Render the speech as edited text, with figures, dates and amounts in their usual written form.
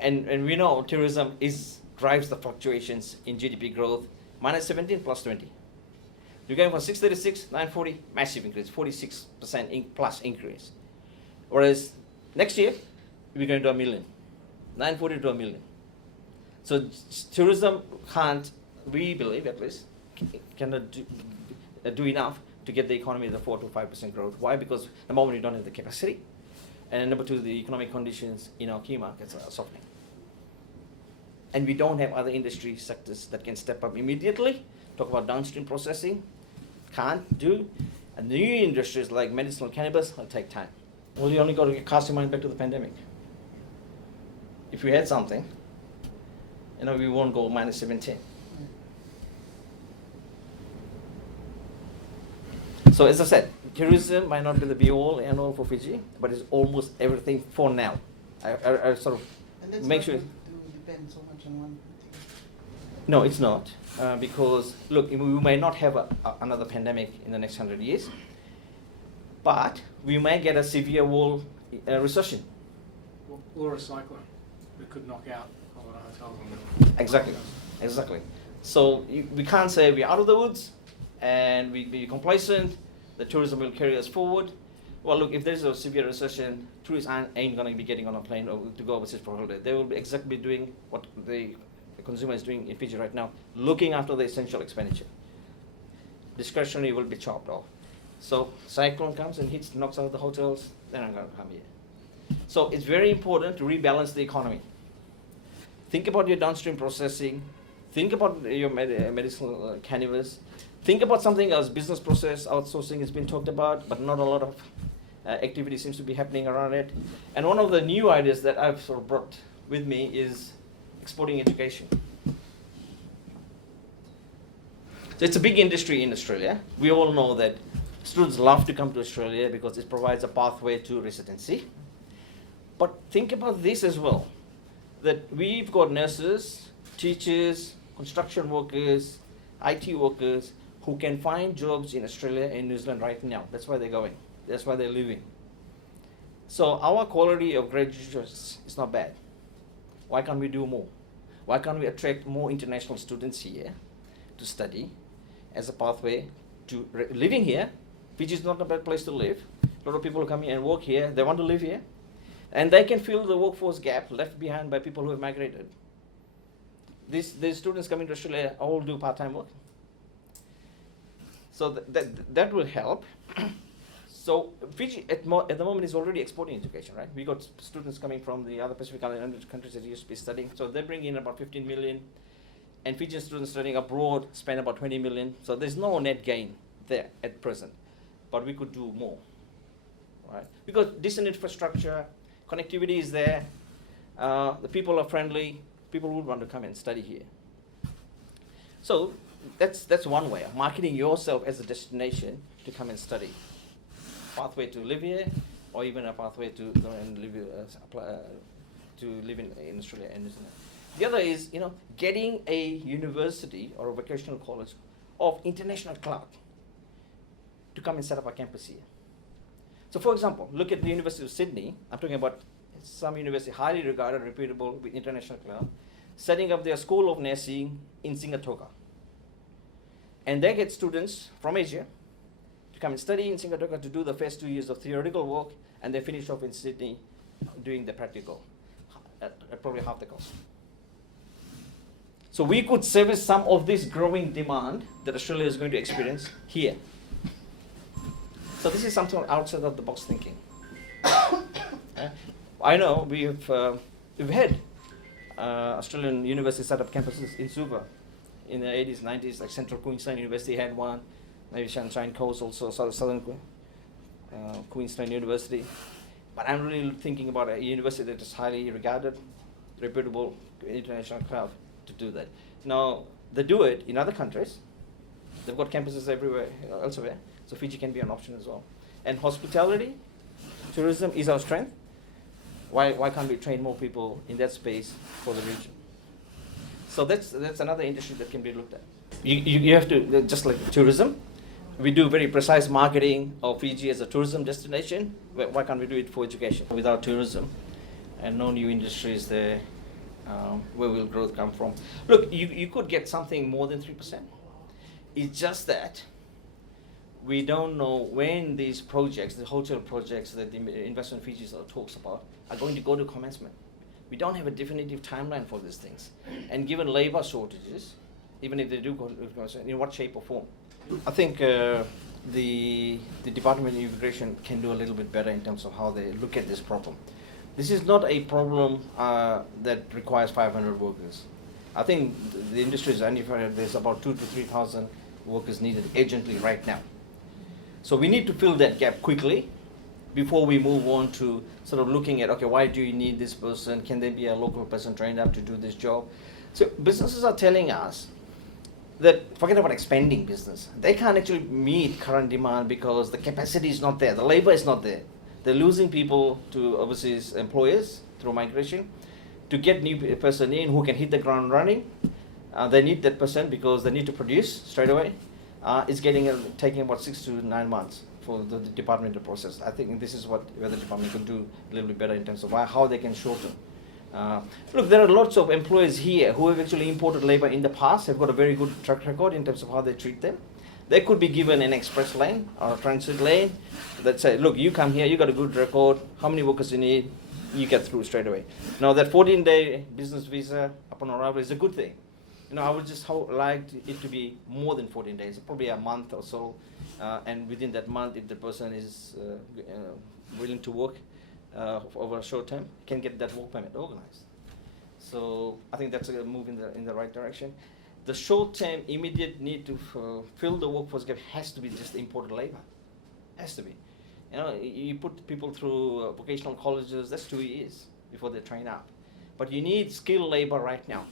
And we know tourism drives the fluctuations in GDP growth, minus 17 plus 20. You're going from 636, 940, massive increase, 46% plus increase. Whereas next year, we're going to 1 million, 940 to 1 million. So tourism can't, we believe at least, cannot do enough to get the economy the 4 to 5% growth. Why? Because number one, you don't have the capacity, and number two, the economic conditions in our key markets are softening. And we don't have other industry sectors that can step up immediately. Talk about downstream processing, can't do. And the new industries like medicinal cannabis will take time. Well, you only got to cast your mind back to the pandemic. If we had something, we won't go minus 17. So as I said, tourism might not be the be-all and all for Fiji, but it's almost everything for now. I sort of and make sure. To depend so much on one thing. No, it's not, because look, we may not have another pandemic in the next 100 years, but we may get a severe world recession. Or a cyclone that could knock out a lot of hotels. Exactly. So we can't say we're out of the woods and we be complacent, the tourism will carry us forward. Well, look, if there's a severe recession, tourists ain't going to be getting on a plane to go overseas for a holiday. They will be exactly doing what the consumer is doing in Fiji right now, looking after the essential expenditure. Discretionary will be chopped off. So cyclone comes and knocks out the hotels, they're not going to come here. So it's very important to rebalance the economy. Think about your downstream processing. Think about your medicinal cannabis. Think about something else. Business process outsourcing has been talked about, but not a lot of activity seems to be happening around it. And one of the new ideas that I've sort of brought with me is exporting education. So it's a big industry in Australia. We all know that students love to come to Australia because it provides a pathway to residency. But think about this as well, that we've got nurses, teachers, construction workers, IT workers who can find jobs in Australia and New Zealand right now. That's why they're going. That's why they're living. So our quality of graduates is not bad. Why can't we do more? Why can't we attract more international students here to study as a pathway to living here? Fiji is not a bad place to live. A lot of people come here and work here. They want to live here. And they can fill the workforce gap left behind by people who have migrated. These students coming to Australia all do part-time work. So that will help. So Fiji at the moment is already exporting education, right? We got students coming from the other Pacific Island countries that used to be studying. So they bring in about 15 million. And Fijian students studying abroad spend about 20 million. So there's no net gain there at present. But we could do more, right? Because decent infrastructure, connectivity is there, the people are friendly, people would want to come and study here. So that's one way of marketing yourself as a destination to come and study. Pathway to live here, or even a pathway to go and live in Australia and New Zealand. The other is, getting a university or a vocational college of international clout to come and set up a campus here. So for example, look at the University of Sydney. I'm talking about some university highly regarded, reputable with international clout, setting up their school of nursing in Singatoka. And they get students from Asia to come and study in Singatoka to do the first 2 years of theoretical work, and they finish off in Sydney doing the practical at probably half the cost. So we could service some of this growing demand that Australia is going to experience here. So this is something outside of the box thinking. I know we've had Australian universities set up campuses in Suva in the 80s, 90s, like Central Queensland University had one, maybe Sunshine Coast also, Southern Queensland University. But I'm really thinking about a university that is highly regarded, reputable, international crowd to do that. Now, they do it in other countries. They've got campuses everywhere, elsewhere. So Fiji can be an option as well. And hospitality, tourism is our strength. Why can't we train more people in that space for the region? So that's another industry that can be looked at. You have to, just like tourism, we do very precise marketing of Fiji as a tourism destination. Why can't we do it for education? Without tourism and no new industries there, Where will growth come from? Look, you could get something more than 3%. It's just that we don't know when these projects, the hotel projects that the investment Fiji talks about, are going to go to commencement. We don't have a definitive timeline for these things. And given labor shortages, even if they do go to commencement, in what shape or form? I think the Department of Immigration can do a little bit better in terms of how they look at this problem. This is not a problem that requires 500 workers. I think the industry is identified there's about 2,000 to 3,000 workers needed urgently right now. So we need to fill that gap quickly before we move on to sort of looking at, okay, why do you need this person? Can there be a local person trained up to do this job? So businesses are telling us that, forget about expanding business, they can't actually meet current demand because the capacity is not there, the labor is not there. They're losing people to overseas employers through migration. To get new person in who can hit the ground running, they need that person because they need to produce straight away. It's taking about 6 to 9 months for the department to process. I think this is where the department could do a little bit better in terms of how they can shorten. Look, there are lots of employers here who have actually imported labor in the past, have got a very good track record in terms of how they treat them. They could be given an express lane or a transit lane that say, look, you come here, you got a good record, how many workers you need, you get through straight away. Now that 14-day business visa upon arrival is a good thing. I would just like it to be more than 14 days, probably a month or so, and within that month, if the person is willing to work over a short term, can get that work permit organized. So I think that's a move in the right direction. The short-term, immediate need to fill the workforce gap has to be just imported labor. Has to be. You put people through vocational colleges, that's 2 years before they train up. But you need skilled labor right now.